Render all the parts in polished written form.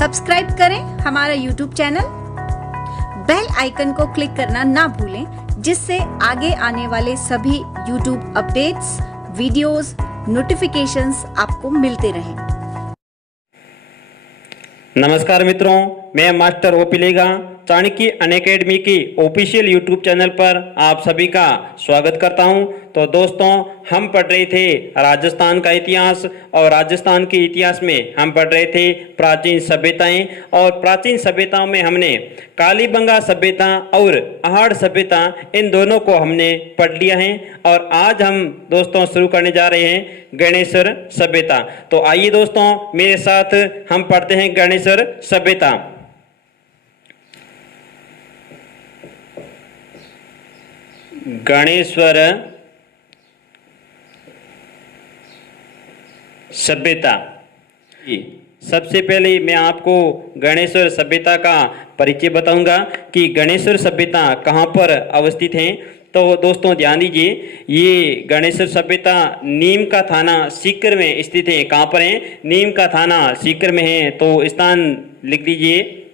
Subscribe करें हमारा YouTube channel, bell icon को क्लिक करना ना भूलें, जिससे आगे आने वाले सभी यूट्यूब अपडेट्स, वीडियोस, नोटिफिकेशंस आपको मिलते रहें। नमस्कार मित्रों, मैं मास्टर ओपी लेगा चाणक्य अनअकैडमी की ऑफिशियल यूट्यूब चैनल पर आप सभी का स्वागत करता हूं। तो दोस्तों, हम पढ़ रहे थे राजस्थान का इतिहास और राजस्थान के इतिहास में हम पढ़ रहे थे प्राचीन सभ्यताएं, और प्राचीन सभ्यताओं में हमने कालीबंगा सभ्यता और आहड़ सभ्यता इन दोनों को हमने पढ़ लिया है। और आज हम दोस्तों शुरू करने जा रहे हैं गणेशर सभ्यता। तो आइए दोस्तों, मेरे साथ हम पढ़ते हैं गणेशर सभ्यता। गणेश्वर सभ्यता। सबसे पहले मैं आपको गणेश्वर सभ्यता का परिचय बताऊंगा कि गणेश्वर सभ्यता कहां पर अवस्थित है। तो दोस्तों ध्यान दीजिए, ये गणेश्वर सभ्यता नीम का थाना सीकर में स्थित है। कहां पर है? नीम का थाना सीकर में है। तो स्थान लिख दीजिए,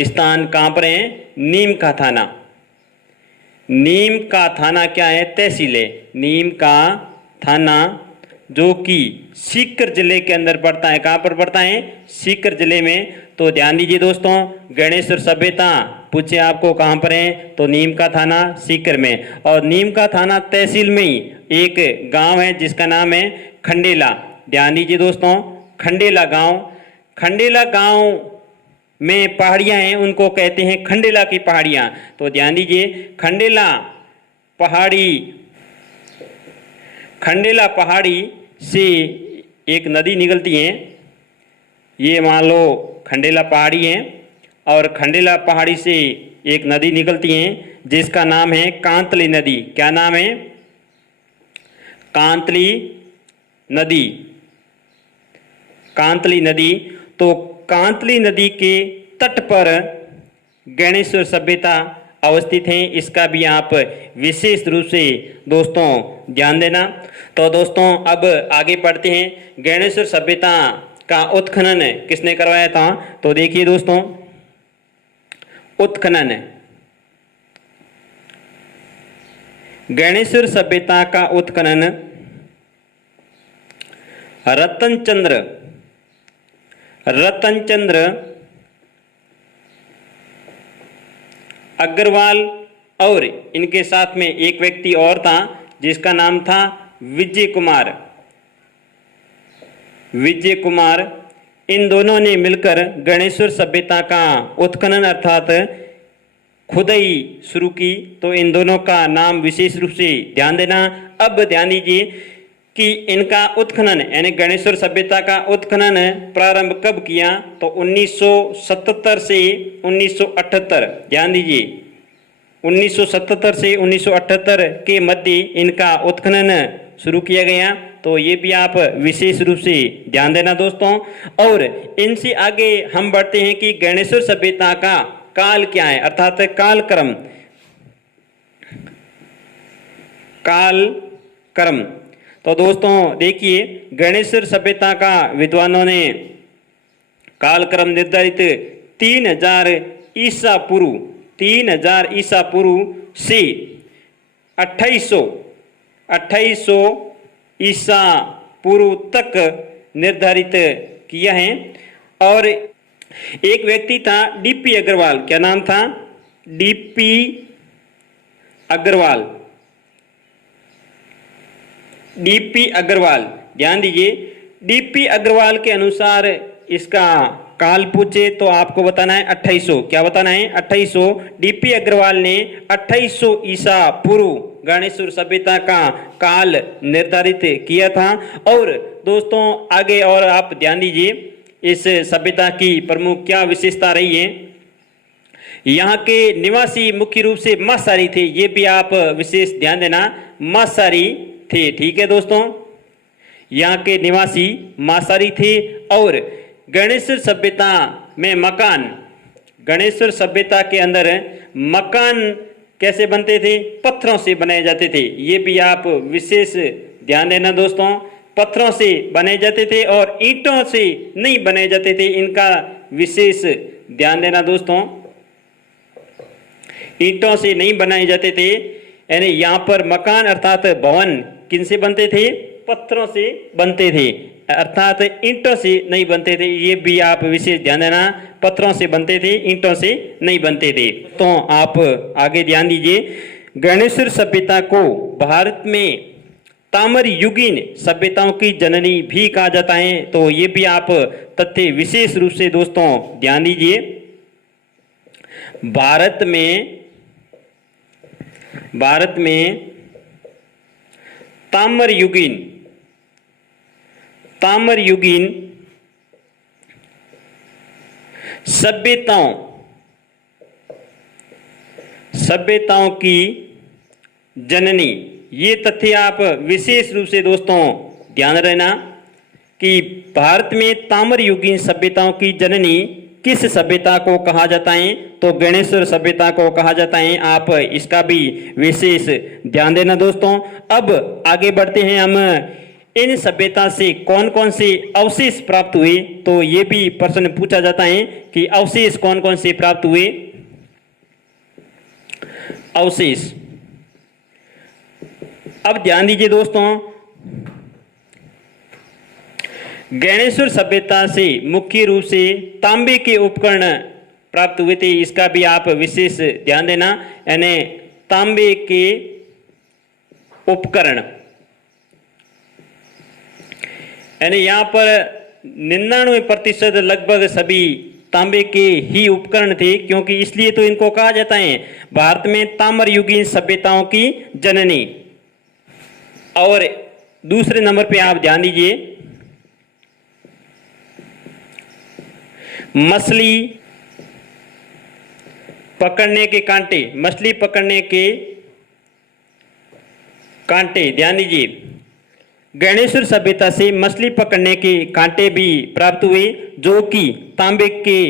स्थान कहां पर है? नीम का थाना। नीम का थाना क्या है? तहसील है। नीम का थाना जो कि सीकर जिले के अंदर पड़ता है। कहां पर पड़ता है? सीकर जिले में। तो ध्यान दीजिए दोस्तों, गणेश्वर सभ्यता पूछे आपको कहां पर है, तो नीम का थाना सीकर में। और नीम का थाना तहसील में ही एक गांव है जिसका नाम है खंडेला। ध्यान दीजिए दोस्तों, खंडेला गांव। खंडेला गांव में पहाड़ियां हैं, उनको कहते हैं खंडेला की पहाड़ियां। तो ध्यान दीजिए, खंडेला पहाड़ी से एक नदी निकलती है। ये मान लो खंडेला पहाड़ी है, और खंडेला पहाड़ी से एक नदी निकलती है जिसका नाम है कांतली नदी। क्या नाम है? कांतली नदी। कांतली नदी। तो कांतली नदी के तट पर गणेश्वर सभ्यता अवस्थित है। इसका भी आप विशेष रूप से दोस्तों ध्यान देना। तो दोस्तों अब आगे बढ़ते हैं। गणेश्वर सभ्यता का उत्खनन किसने करवाया था? तो देखिए दोस्तों, उत्खनन गणेश्वर सभ्यता का उत्खनन रतनचंद्र अग्रवाल, और इनके साथ में एक व्यक्ति और था जिसका नाम था विजय कुमार। इन दोनों ने मिलकर गणेश्वर सभ्यता का उत्खनन अर्थात खुदाई शुरू की। तो इन दोनों का नाम विशेष रूप से ध्यान देना। अब ध्यान दीजिए कि इनका उत्खनन यानी गणेश्वर सभ्यता का उत्खनन प्रारंभ कब किया? तो 1977 से 1978। ध्यान दीजिए, 1977 से 1978 के मध्य इनका उत्खनन शुरू किया गया। तो ये भी आप विशेष रूप से ध्यान देना दोस्तों। और इनसे आगे हम बढ़ते हैं कि गणेश्वर सभ्यता का काल क्या है, अर्थात कालक्रम। तो दोस्तों देखिए, गणेश्वर सभ्यता का विद्वानों ने कालक्रम निर्धारित 3000 ईसा पूर्व से 2800 ईसा पूर्व तक निर्धारित किया है। और एक व्यक्ति था डीपी अग्रवाल। क्या नाम था? डीपी अग्रवाल। ध्यान दीजिए, डीपी अग्रवाल के अनुसार इसका काल पूछे तो आपको बताना है 2800। क्या बताना है? 2800। डीपी अग्रवाल ने 2800 ईसा पूर्व गणेश्वर सभ्यता का काल निर्धारित किया था। और दोस्तों आगे और आप ध्यान दीजिए, इस सभ्यता की प्रमुख क्या विशेषता रही है। यहाँ के निवासी मुख्य रूप से मांसाहारी थे। ये भी आप विशेष ध्यान देना, मांसाहारी थे। ठीक है दोस्तों, यहाँ के निवासी मांसाहारी थे। और गणेश्वर सभ्यता में गणेश्वर सभ्यता के अंदर मकान कैसे बनते थे? पत्थरों से बनाए जाते थे। ये भी आप विशेष ध्यान देना दोस्तों पत्थरों से बनाए जाते थे और ईंटों से नहीं बनाए जाते थे। इनका विशेष ध्यान देना दोस्तों, ईंटों से नहीं बनाए जाते थे। यानी यहाँ पर मकान अर्थात भवन किनसे बनते थे? पत्थरों से बनते थे, अर्थात ईंटों से नहीं बनते थे। ये भी आप विशेष ध्यान देना, पत्थरों से बनते थे, ईंटों से नहीं बनते थे। तो आप आगे ध्यान दीजिए, गणेश्वर सभ्यता को भारत में ताम्र युगीन सभ्यताओं की जननी भी कहा जाता है। तो ये भी आप तथ्य विशेष रूप से दोस्तों ध्यान दीजिए। भारत में ताम्र युगीन सभ्यताओं की जननी, ये तथ्य आप विशेष रूप से दोस्तों ध्यान रखना कि भारत में ताम्र युगीन सभ्यताओं की जननी किस सभ्यता को कहा जाता है? तो गणेश्वर सभ्यता को कहा जाता है। आप इसका भी विशेष ध्यान देना दोस्तों। अब आगे बढ़ते हैं हम, इन सभ्यता से कौन कौन से अवशेष प्राप्त हुए? तो ये भी प्रश्न पूछा जाता है कि अवशेष कौन कौन से प्राप्त हुए। अवशेष, अब ध्यान दीजिए दोस्तों, गणेश्वर सभ्यता से मुख्य रूप से तांबे के उपकरण प्राप्त हुए थे। इसका भी आप विशेष ध्यान देना, यानी तांबे के उपकरण, यानी यहाँ पर 99% लगभग सभी तांबे के ही उपकरण थे, क्योंकि इसलिए तो इनको कहा जाता है भारत में ताम्र युगीन सभ्यताओं की जननी। और दूसरे नंबर पे आप ध्यान दीजिए, मछली पकड़ने के कांटे, मछली पकड़ने के कांटे, ध्यान दीजिए, गणेश्वर सभ्यता से मछली पकड़ने के कांटे भी प्राप्त हुए जो कि तांबे के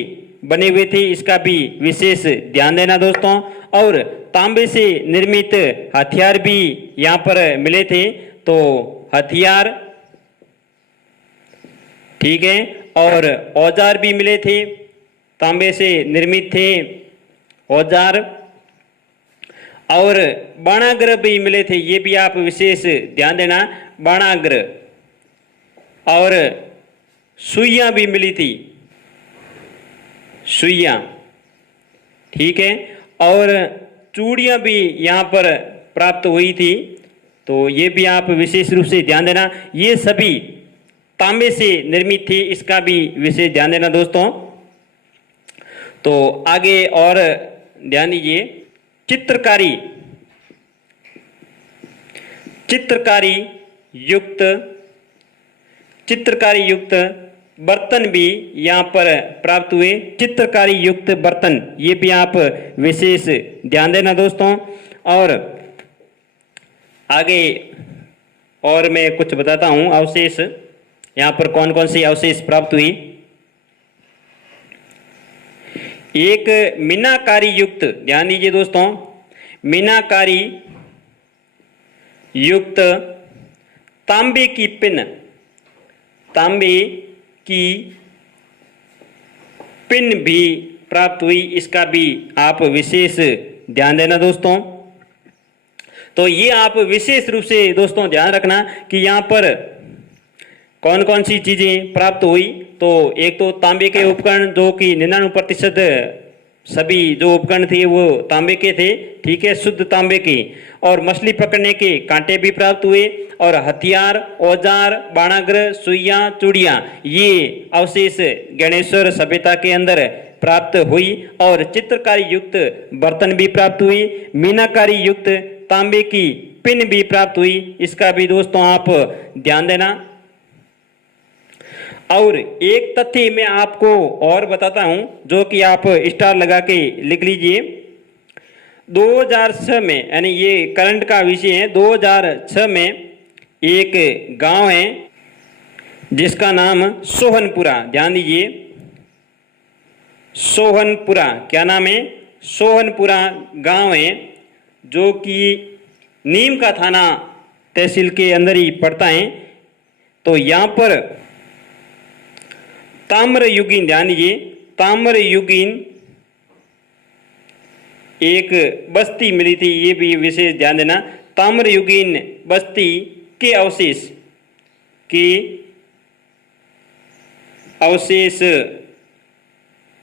बने हुए थे। इसका भी विशेष ध्यान देना दोस्तों। और तांबे से निर्मित हथियार भी यहाँ पर मिले थे। तो हथियार, ठीक है, और औजार भी मिले थे, तांबे से निर्मित थे औजार, और बाणाग्र भी मिले थे। ये भी आप विशेष ध्यान देना, बाणाग्र, और सुइयां भी मिली थी, सुइयां, ठीक है, और चूड़ियां भी यहाँ पर प्राप्त हुई थी। तो ये भी आप विशेष रूप से ध्यान देना, ये सभी तांबे से निर्मित थी। इसका भी विशेष ध्यान देना दोस्तों। तो आगे और ध्यान दीजिए, चित्रकारी युक्त बर्तन भी यहाँ पर प्राप्त हुए। चित्रकारी युक्त बर्तन, ये भी आप विशेष ध्यान देना दोस्तों। और आगे और मैं कुछ बताता हूँ अवशेष, यहाँ पर कौन कौन सी अवशेष प्राप्त हुई। एक मीनाकारी युक्त, ध्यान दीजिए दोस्तों, मीनाकारी युक्त तांबे की पिन, तांबे की पिन भी प्राप्त हुई। इसका भी आप विशेष ध्यान देना दोस्तों। तो ये आप विशेष रूप से दोस्तों ध्यान रखना कि यहाँ पर कौन कौन सी चीजें प्राप्त हुई। तो एक तो तांबे के उपकरण जो कि 99% सभी जो उपकरण थे वो तांबे के थे, ठीक है, शुद्ध तांबे के। और मछली पकड़ने के कांटे भी प्राप्त हुए, और हथियार, औजार, बाणाग्र, सुइयां, चूड़ियां, ये अवशेष गणेश्वर सभ्यता के अंदर प्राप्त हुई। और चित्रकारी युक्त बर्तन भी प्राप्त हुई, मीनाकारी युक्त तांबे की पिन भी प्राप्त हुई। इसका भी दोस्तों आप ध्यान देना। और एक तथ्य मैं आपको और बताता हूं जो कि आप स्टार लगा के लिख लीजिए। 2006 में, यानी ये करंट का विषय है, 2006 में एक गांव है जिसका नाम सोहनपुरा, ध्यान दीजिए, सोहनपुरा, क्या नाम है? सोहनपुरा गांव है जो कि नीम का थाना तहसील के अंदर ही पड़ता है। तो यहाँ पर ताम्रयुगीन, ध्यान दीजिए, ताम्रयुगीन एक बस्ती मिली थी, ये भी विशेष ध्यान देना। ताम्रयुगीन बस्ती के अवशेष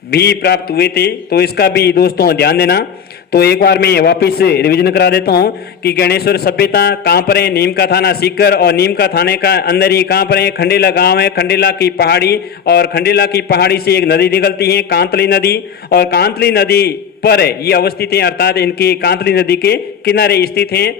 भी प्राप्त हुए थे, तो इसका भी दोस्तों ध्यान देना। तो एक बार मैं वापस रिवीजन करा देता हूँ कि गणेश्वर सभ्यता कहाँ पर है, नीम का थाना सीकर, और नीम का थाने का अंदर ही कहाँ पर है, खंडेला गांव है, खंडेला की पहाड़ी, और खंडेला की पहाड़ी से एक नदी निकलती है, कांतली नदी, और कांतली नदी पर ये अवस्थित है, अर्थात इनके कांतली नदी के किनारे स्थित हैं।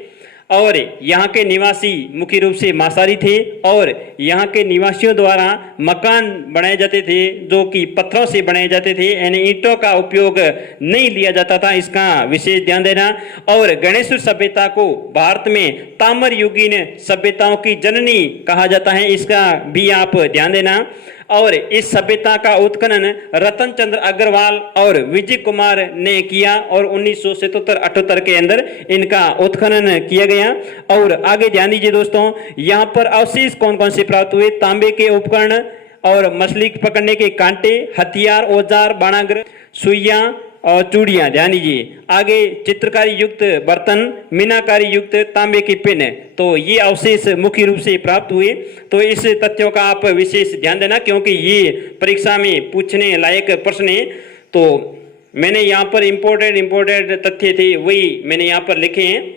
और यहाँ के निवासी मुख्य रूप से मांसाहारी थे, और यहाँ के निवासियों द्वारा मकान बनाए जाते थे जो कि पत्थरों से बनाए जाते थे, यानी ईंटों का उपयोग नहीं लिया जाता था, इसका विशेष ध्यान देना। और गणेश्वर सभ्यता को भारत में ताम्रयुगीन सभ्यताओं की जननी कहा जाता है, इसका भी आप ध्यान देना। और इस सभ्यता का उत्खनन रतन चंद्र अग्रवाल और विजय कुमार ने किया, और 1977-78 के अंदर इनका उत्खनन किया गया। और आगे ध्यान दीजिए दोस्तों, यहाँ पर अवशेष कौन कौन से प्राप्त हुए, तांबे के उपकरण और मछली पकड़ने के कांटे, हथियार, औजार, बाणाग्र, सुइयां और चूड़ियां, ध्यान दीजिए। आगे चित्रकारी युक्त बर्तन, मीनाकारी युक्त तांबे की पिन, तो ये अवशेष मुख्य रूप से प्राप्त हुए। तो इस तथ्यों का आप विशेष ध्यान देना, क्योंकि ये परीक्षा में पूछने लायक प्रश्न है। तो मैंने यहाँ पर इम्पोर्टेंट तथ्य थे वही मैंने यहाँ पर लिखे हैं।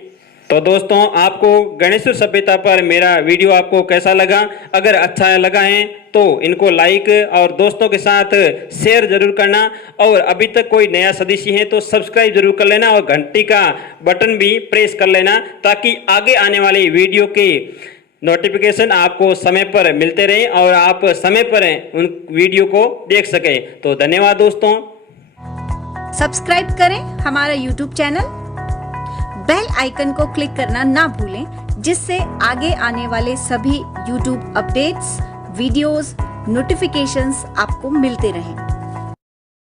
तो दोस्तों, आपको गणेश्वर सभ्यता पर मेरा वीडियो आपको कैसा लगा? अगर अच्छा लगा है तो इनको लाइक और दोस्तों के साथ शेयर जरूर करना, और अभी तक कोई नया सदस्य है तो सब्सक्राइब जरूर कर लेना, और घंटी का बटन भी प्रेस कर लेना, ताकि आगे आने वाले वीडियो के नोटिफिकेशन आपको समय पर मिलते रहे और आप समय पर उन वीडियो को देख सके। तो धन्यवाद दोस्तों। सब्सक्राइब करें हमारा यूट्यूब चैनल, बेल आइकन को क्लिक करना ना भूलें, जिससे आगे आने वाले सभी यूट्यूब अपडेट्स, वीडियोस, नोटिफिकेशंस आपको मिलते रहें।